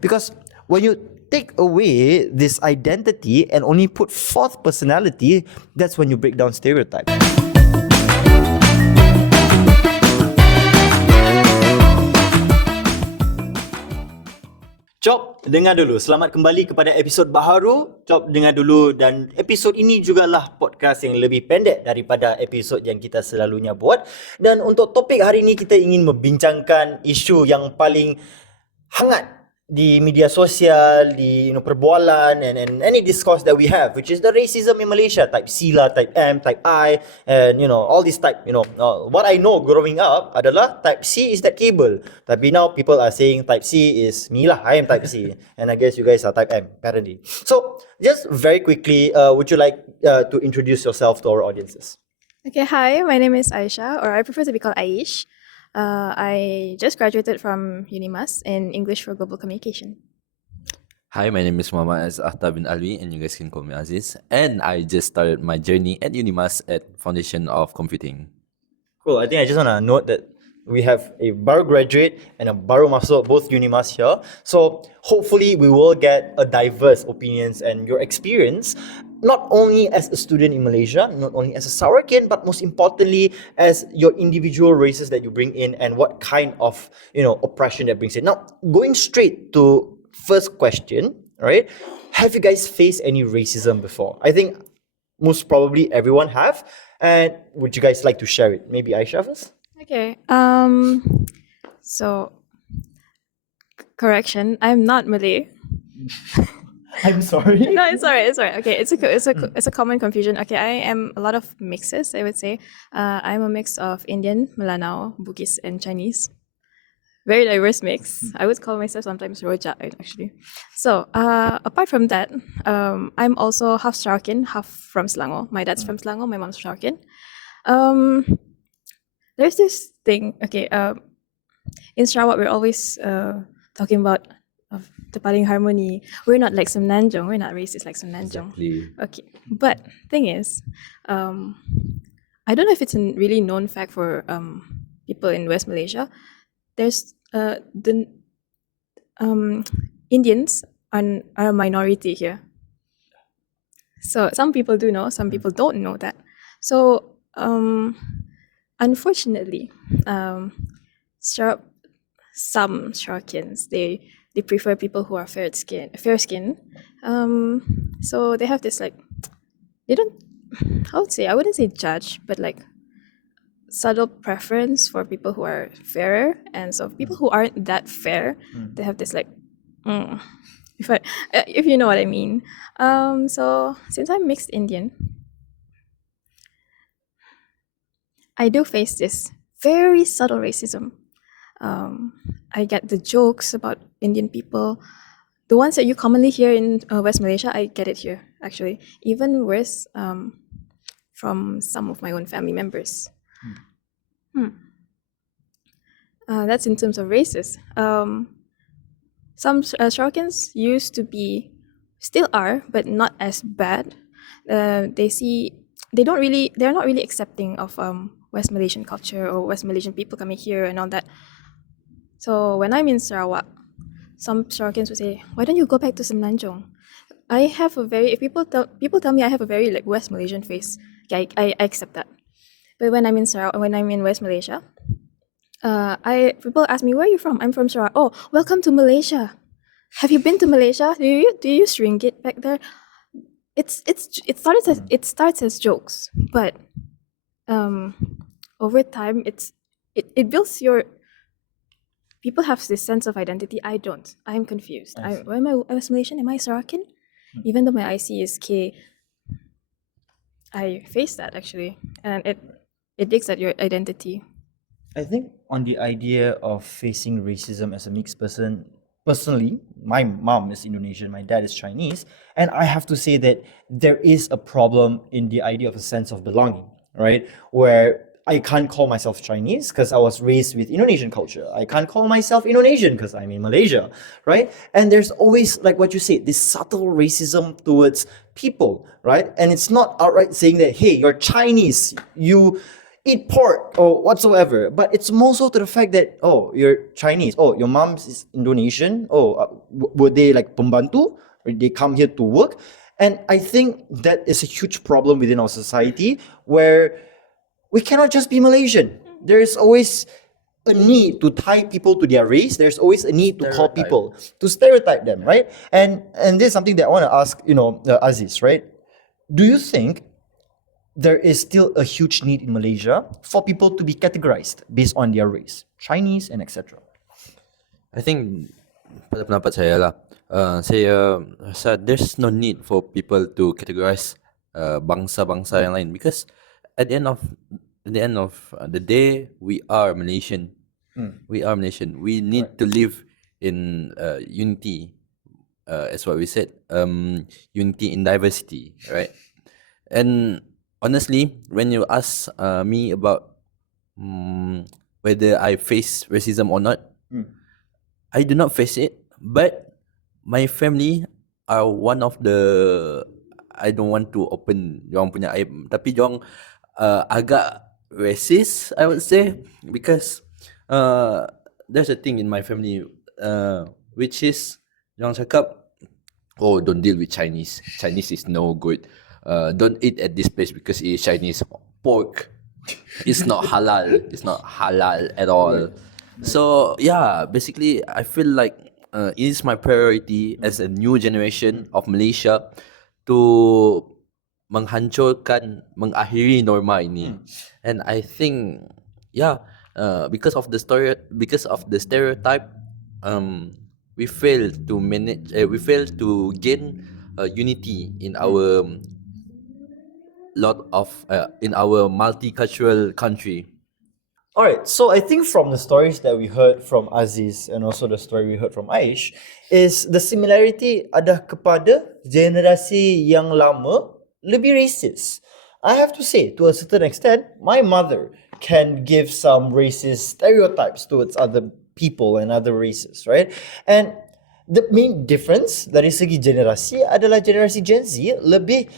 Because when you take away this identity and only put forth personality, that's when you break down stereotype. Jom, dengar dulu. Selamat kembali kepada episod baharu. Jom, dengar dulu. Dan episod ini jugalah podcast yang lebih pendek daripada episod yang kita selalunya buat. Dan untuk topik hari ini, kita ingin membincangkan isu yang paling hangat di media sosial, di perbualan and any discourse that we have, which is the racism in Malaysia, type C lah, type M, type I, and all this type, what I know growing up adalah type C is that cable, tapi now people are saying type C is me lah, I am type C, and I guess you guys are type M apparently. So just very quickly, would you like to introduce yourself to our audiences? Okay, hi, my name is Aisha, or I prefer to be called Aish. I just graduated from Unimas in English for Global Communication. Hi, my name is Muhammad Ahtar bin Alwi, and you guys can call me Aziz. And I just started my journey at Unimas at Foundation of Computing. Cool. I think I just want to note that we have a baru graduate and a baru masuk, both Unimas here. So hopefully we will get a diverse opinions and your experience, not only as a student in Malaysia, not only as a Sarawakian, but most importantly as your individual races that you bring in and what kind of oppression that brings in. Now, going straight to first question, right? Have you guys faced any racism before? I think most probably everyone have. And would you guys like to share it? Maybe Aisha first? Okay. So correction, I'm not Malay. I'm sorry. No, it's alright. Okay, it's a common confusion. Okay, I am a lot of mixes, I would say. I'm a mix of Indian, Melanau, Bugis, and Chinese. Very diverse mix. I would call myself sometimes Rojak, actually. So, apart from that, I'm also half Sarawak, half from Selangor. My dad's from Selangor, my mom's Sarawak. There's this thing, okay, in Sarawak, we're always talking about the paling harmony. We're not like Semenanjung, we're not racist like Semenanjung. Exactly. Okay, but thing is, I don't know if it's a really known fact for people in West Malaysia. There's the Indians are a minority here. So some people do know, some people don't know that. So unfortunately, some Sarawakians, they prefer people who are fair skin. So they have this they don't, I wouldn't say judge, but subtle preference for people who are fairer, and so people who aren't that fair, they have this if you know what I mean. So since I'm mixed Indian, I do face this very subtle racism. I get the jokes about Indian people, the ones that you commonly hear in West Malaysia. I get it here, actually, even worse from some of my own family members. That's in terms of races. Some Sarawakians used to be, still are, but not as bad. They're not really accepting of West Malaysian culture or West Malaysian people coming here and all that. So when I'm in Sarawak, some Sarawakians would say, "Why don't you go back to Semenanjung?" If people tell me I have a very West Malaysian face, okay, I accept that. But when I'm in West Malaysia, people ask me, "Where are you from?" I'm from Sarawak. "Oh, welcome to Malaysia. Have you been to Malaysia? Do you use ringgit back there?" It starts as jokes, but over time it builds your. People have this sense of identity. I don't. I'm confused. Am I West Malaysian? Am I Sarawakian? Even though my IC is K, I face that actually, and it digs at your identity. I think on the idea of facing racism as a mixed person, personally, my mom is Indonesian, my dad is Chinese, and I have to say that there is a problem in the idea of a sense of belonging, right? Where I can't call myself Chinese because I was raised with Indonesian culture. I can't call myself Indonesian because I'm in Malaysia, right? And there's always, like what you said, this subtle racism towards people, right? And it's not outright saying that, hey, you're Chinese, you eat pork or whatsoever, but it's more so to the fact that, oh, you're Chinese, oh, your mom's is Indonesian, oh, were they like pembantu, or they come here to work? And I think that is a huge problem within our society where we cannot just be Malaysian. There is always a need to tie people to their race. There's always a need to call people, to stereotype them, right? And this is something that I want to ask, Aziz, right? Do you think there is still a huge need in Malaysia for people to be categorized based on their race, Chinese and etc.? I think pada pendapat saya lah, saya rasa there's no need for people to categorize bangsa-bangsa yang lain, because at the end of the day, we are Malaysian. We are Malaysian. We need to live in unity, as what we said, unity in diversity, right? And honestly, when you ask me about whether I face racism or not, I do not face it, but my family are one of the, I don't want to open diorang punya aib, tapi diorang agak racist, I would say, because there's a thing in my family which is diorang cakap, oh, don't deal with Chinese is no good, don't eat at this place because it is Chinese. Pork is not halal, it's not halal at all. So yeah, basically I feel like it is my priority as a new generation of Malaysia to mengakhiri norma ini. And I think because of the stereotype, we fail to gain unity in our in our multicultural country. Alright, so I think from the stories that we heard from Aziz and also the story we heard from Aish, is the similarity ada kepada generasi yang lama lebih racist. I have to say, to a certain extent, my mother can give some racist stereotypes towards other people and other races, right? And the main difference dari segi generasi adalah generasi Gen Z lebih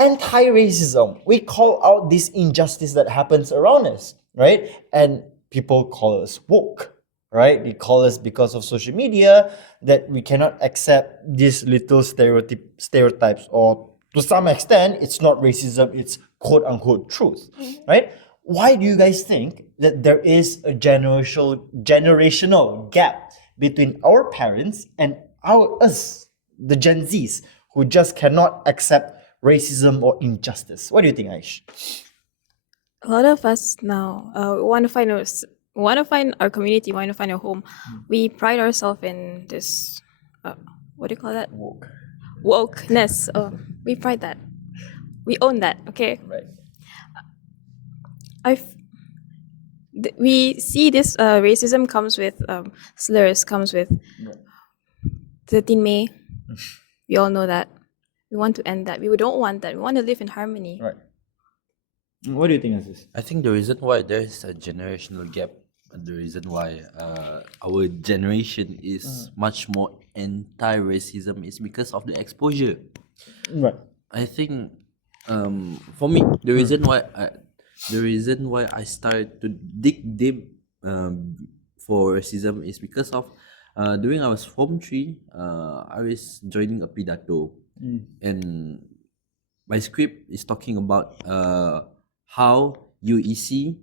anti-racism. We call out this injustice that happens around us, right? And people call us woke, right? They call us, because of social media, that we cannot accept these little stereotypes, or to some extent, it's not racism, it's quote-unquote truth, right? Why do you guys think that there is a generational gap between our parents and us, the Gen Zs, who just cannot accept racism or injustice? What do you think, Aish? A lot of us now want to find our community, want to find a home. We pride ourselves in this, what do you call that? Wokeness. We pride that. We own that. Okay. Right. We see this racism comes with slurs, comes with 13 May. We all know that. We want to end that. We don't want that. We want to live in harmony. Right. What do you think, Aziz? I think the reason why there is a generational gap, the reason why our generation is much more anti-racism is because of the exposure. Right. I think for me, the reason why I started to dig deep for racism is because of during I was Form 3, I was joining a pidato, and my script is talking about how UEC,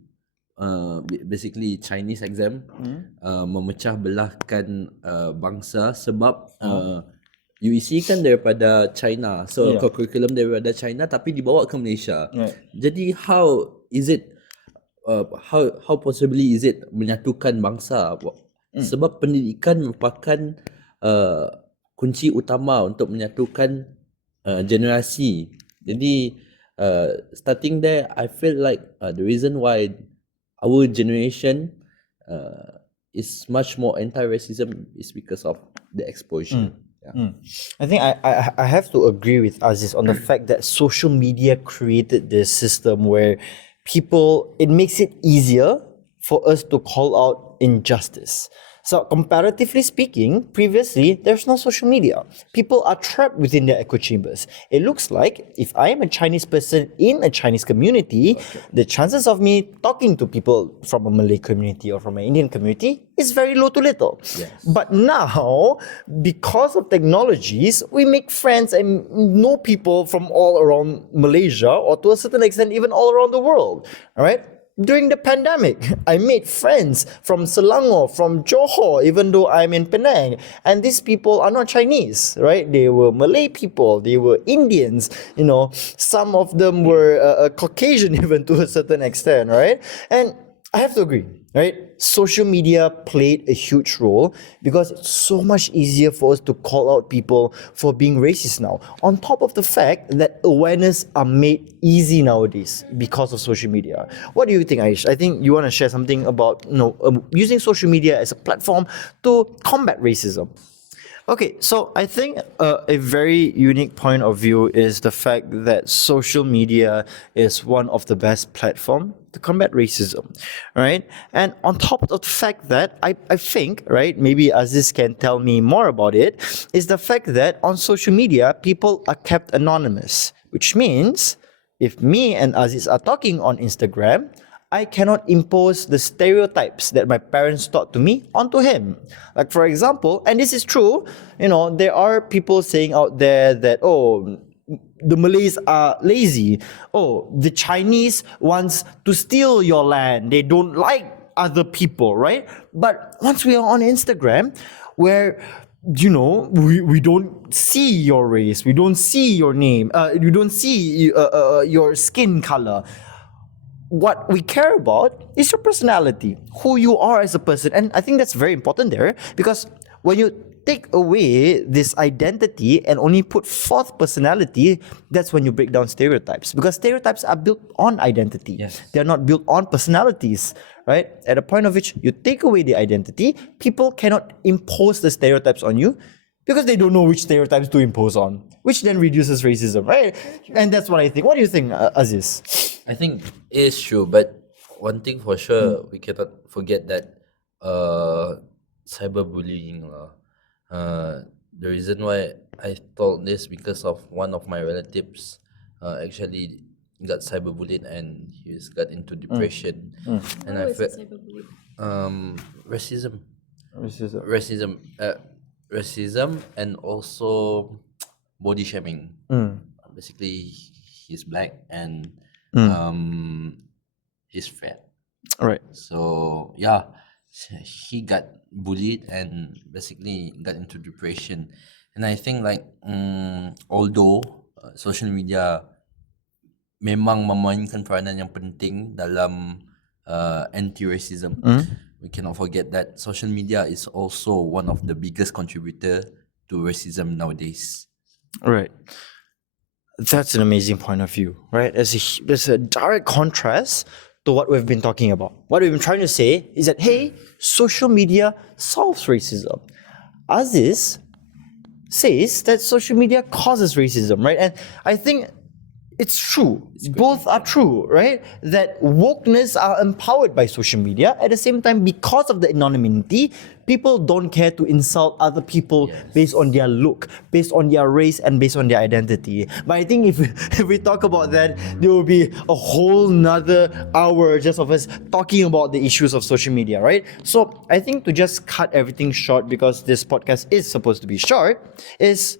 basically Chinese exam, memecah belahkan bangsa sebab UEC kan daripada China, so curriculum daripada China tapi dibawa ke Malaysia. Jadi how is it, how possibly is it menyatukan bangsa? Sebab pendidikan merupakan kunci utama untuk menyatukan generasi. Jadi starting there, I feel like the reason why our generation is much more anti-racism is because of the exposure. I think I have to agree with Aziz on the fact that social media created this system where it makes it easier for us to call out injustice. So comparatively speaking, previously there's no social media. People are trapped within their echo chambers. It looks like if I am a Chinese person in a Chinese community, the chances of me talking to people from a Malay community or from an Indian community is very low to little. Yes. But now, because of technologies, we make friends and know people from all around Malaysia, or to a certain extent, even all around the world. All right. During the pandemic, I made friends from Selangor, from Johor, even though I'm in Penang. And these people are not Chinese, right? They were Malay people, they were Indians, some of them were Caucasian even to a certain extent, right? And I have to agree, right? Social media played a huge role because it's so much easier for us to call out people for being racist now. On top of the fact that awareness are made easy nowadays because of social media. What do you think, Aish? I think you want to share something about using social media as a platform to combat racism. Okay, so I think a very unique point of view is the fact that social media is one of the best platform to combat racism, right? And on top of the fact that I think, right, maybe Aziz can tell me more about it, is the fact that on social media, people are kept anonymous, which means if me and Aziz are talking on Instagram, I cannot impose the stereotypes that my parents taught to me onto him. Like, for example, and this is true, there are people saying out there that, the Malays are lazy. The Chinese wants to steal your land. They don't like other people, right? But once we are on Instagram, where we don't see your race, we don't see your name, we don't see your skin color. What we care about is your personality, who you are as a person. And I think that's very important there, because when you take away this identity and only put forth personality, that's when you break down stereotypes, because stereotypes are built on identity. Yes. They're not built on personalities, right? At a point of which you take away the identity, people cannot impose the stereotypes on you because they don't know which stereotypes to impose on, which then reduces racism, right? And that's what I think. What do you think, Aziz? I think it is true, but one thing for sure, we cannot forget that cyberbullying. The reason why I told this because of one of my relatives actually got cyberbullied and he's got into depression. And I felt racism, and also body shaming. Basically, he's black and he's fat. All right. So yeah, he got bullied and basically got into depression. And I think although social media memang memainkan peranan yang penting dalam anti-racism, we cannot forget that social media is also one of the biggest contributor to racism nowadays. Right. That's an amazing point of view, right? There's a direct contrast to what we've been talking about. What we've been trying to say is that, hey, social media solves racism. Aziz says that social media causes racism, right? And I think it's true. Both are true, right? That wokeness are empowered by social media. At the same time, because of the anonymity, people don't care to insult other people based on their look, based on their race, and based on their identity. But I think if we talk about that, there will be a whole nother hour just of us talking about the issues of social media, right? So I think to just cut everything short, because this podcast is supposed to be short, is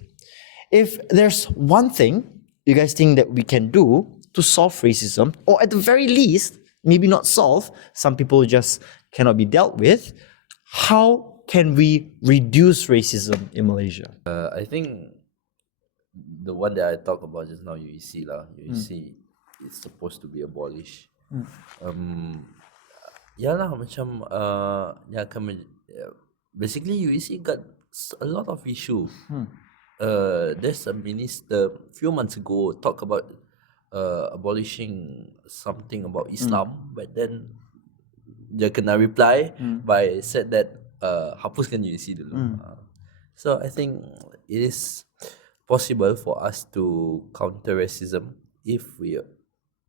if there's one thing you guys think that we can do to solve racism, or at the very least, maybe not solve, some people just cannot be dealt with, how can we reduce racism in Malaysia? I think the one that I talked about just now, UEC lah. UEC is supposed to be abolished. Ya lah, macam yang akan basically UEC got a lot of issue. There's a minister few months ago talk about abolishing something about Islam, but then dia kena reply by said that hapuskan UEC dulu. So I think it is possible for us to counter racism if we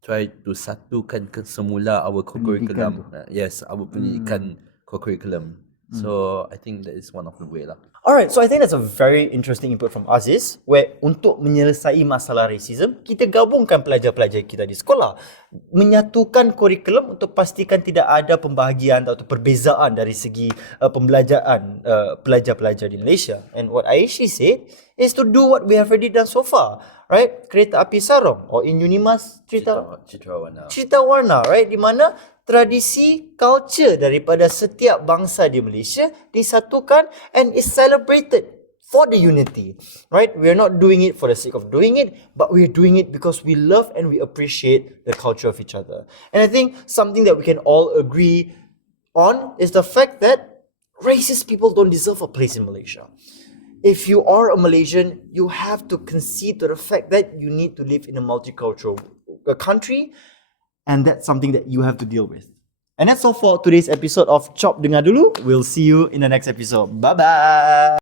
try to satukan semula our curriculum. Yes, our pendidikan curriculum. So I think that is one of the way lah. Alright, so I think that's a very interesting input from Aziz, where untuk menyelesaikan masalah racism, kita gabungkan pelajar-pelajar kita di sekolah, menyatukan kurikulum untuk pastikan tidak ada pembahagian atau perbezaan dari segi pembelajaran pelajar-pelajar di Malaysia. And what I actually said is to do what we have already done so far, right? Kereta api sarung, or in Unimas cerita warna, right? Di mana tradisi, culture daripada setiap bangsa di Malaysia disatukan and is celebrated for the unity, right? We are not doing it for the sake of doing it, but we are doing it because we love and we appreciate the culture of each other. And I think something that we can all agree on is the fact that racist people don't deserve a place in Malaysia. If you are a Malaysian, you have to concede to the fact that you need to live in a multicultural country, and that's something that you have to deal with. And that's all for today's episode of Dengar Dulu. We'll see you in the next episode. Bye-bye.